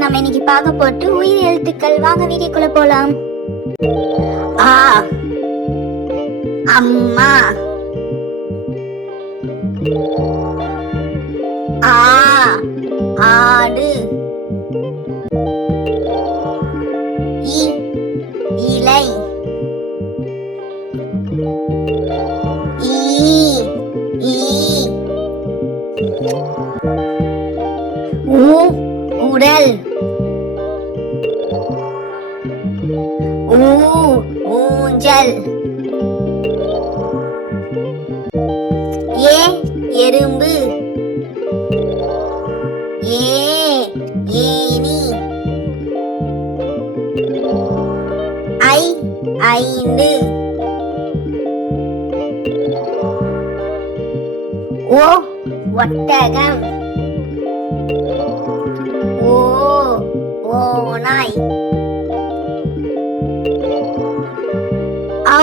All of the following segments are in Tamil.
நம்ம இன்னைக்கு பார்க்க போட்டு உயிர் எழுத்துக்கள். வாங்க வீடியோக்குள்ள போலாம். ஆ அம்மா. ஆ ஆடு. இ இலை. ஈ ஈ. ஊ உடல். ஊ ஊஞ்சல். ஏ எறும்பு. ஏ ஏனி. ஐ ஐந்து. ஓ ஒட்டகம். ஓ ஓநாய். ஔ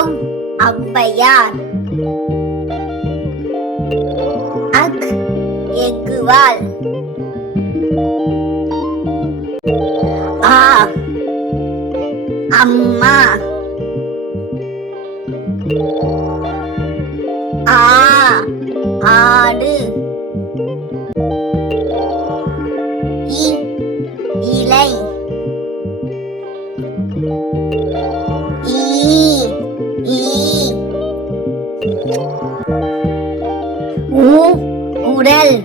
ஔவையார். அக் எக்குவால். ஆ அம்மா. ஆ ஆடு. இ இலை. ஈ ஈ. ஊ உடல்.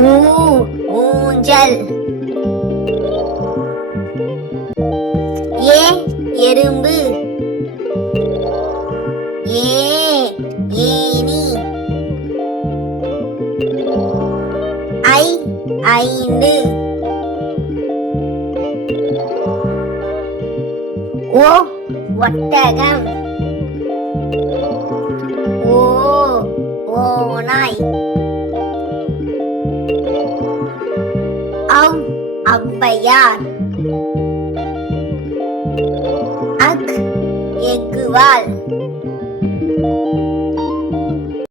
ஊ ஊஞ்சல். ஏ எறும்பு. ஏ ஏனி. ஐ ஐந்து. ஓ ஒட்டகம். ஓ ஓநாய். ஔ ஔவையார். அக் எக்குவால்.